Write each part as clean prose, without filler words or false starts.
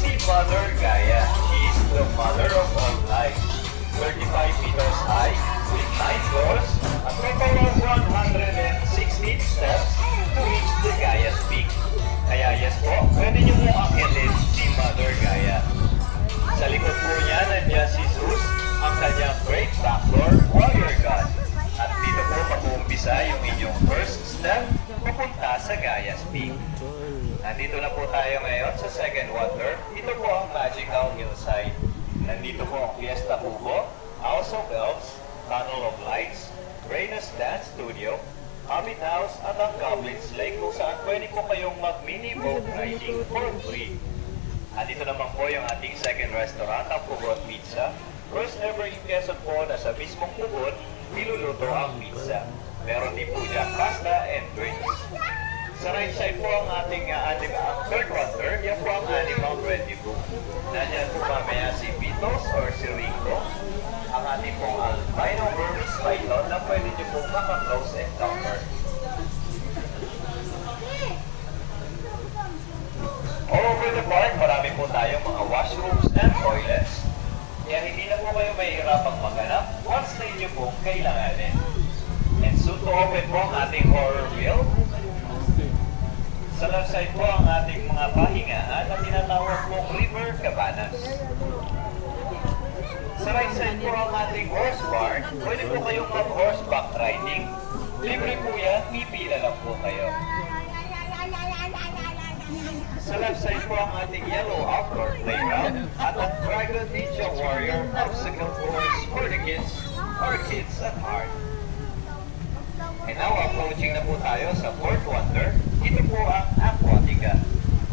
si Mother Gaia. She is the mother of all life. 35 meters high, with 9 floors, a total of 116 steps to reach the Gaia's peak. Kaya yes po, pwede niyo po akitin si Mother Gaia. Sa likod po niya, nandiyan si Zeus, ang kanyang great backdoor warrior god. At dito po mag-uumpisa yung inyong first step papunta sa Gaia's peak. Nandito na po tayo ngayon sa second wonder. Ito po ang Magical Hillside. Nandito po ang Fiesta Cubo, House of Elves, Tunnel of Lights, Reyna's Dance Studio, Hobbit House at ang Goblin's Lake kung saan pwede po kayong mag-mini boat riding for free. Nandito naman po yung ating second restaurant, ang Pugot Pizza. First ever in Quezon po na sa mismong Pugot, niluluto ang pizza. Meron din po dyan pasta and drinks. Sa right side po ang ating third wonder, yan po ang Animal Rendezvous. Nandiyan po mamaya si Vitos or si Rico, ang ating pong albino Burmese python na pwede niyo po maka-close encounter. All over the park, marami po tayong mga washrooms and toilets. Kaya hindi na po kayo mahihirapang maghanap once na inyo pong kailanganin. And soon to open po ang ating horror wheel. Sa left side po ang ating mga pahingaan na tinatawag pong River Cabanas. Sa right side po ang ating horse barn, pwede po kayong mag-horseback riding. Libre po yan, pipila lang po kayo. Sa left side po ang ating yellow outdoor playground at ang Dragon Ninja Warrior obstacle course for the kids or kids at heart. And now, approaching na po tayo sa fourth wonder. Ito po ang Aquatica.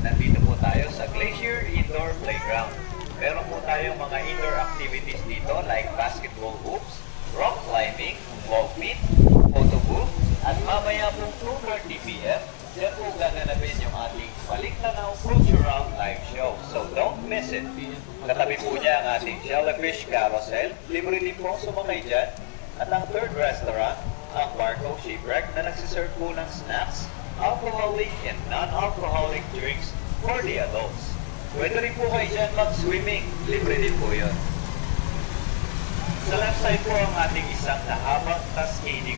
Nandito po tayo sa Glacier Indoor Playground. Meron po tayong mga indoor activities dito like basketball hoops, rock climbing, ball pit, photo booth, at mamaya pong 2:30 p.m. Diyan po gaganapin yung ating Baliktanaw Cultural Live Show. So don't miss it. Katabi po niya ang ating Jellyfish Carousel. Libre din po sumakay dyan. At ang third restaurant, ang Barco Shipwreck na nagsiserve po ng snacks, alcoholic and non-alcoholic drinks for the adults. Pwede rin po kayo dyan mag-swimming. Libre din po yun. Sa left side po ang ating isang nahabang cascading